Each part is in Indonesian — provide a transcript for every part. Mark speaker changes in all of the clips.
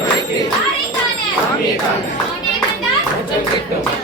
Speaker 1: மணிக்கு சாமியை காண மொச்சம் கிட்டும்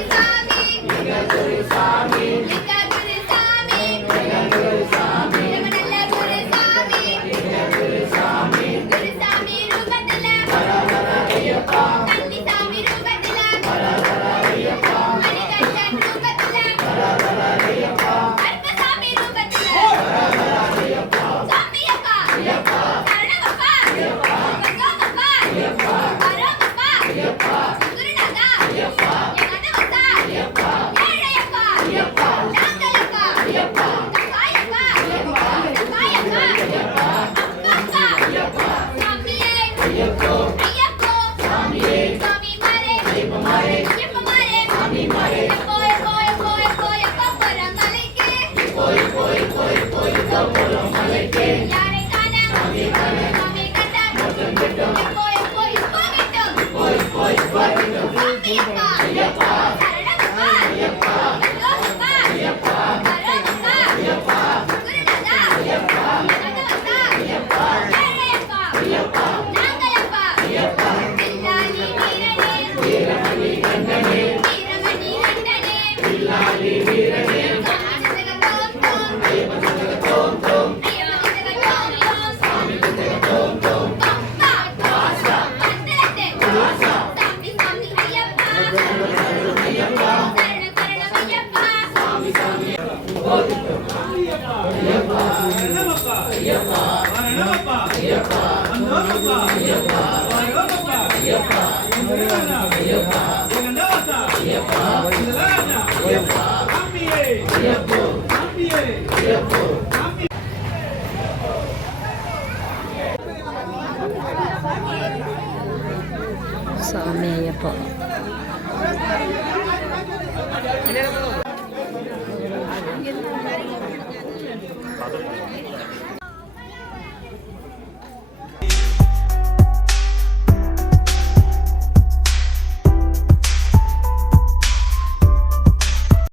Speaker 1: யாரை காண
Speaker 2: Sama ya Amelia. Pardon.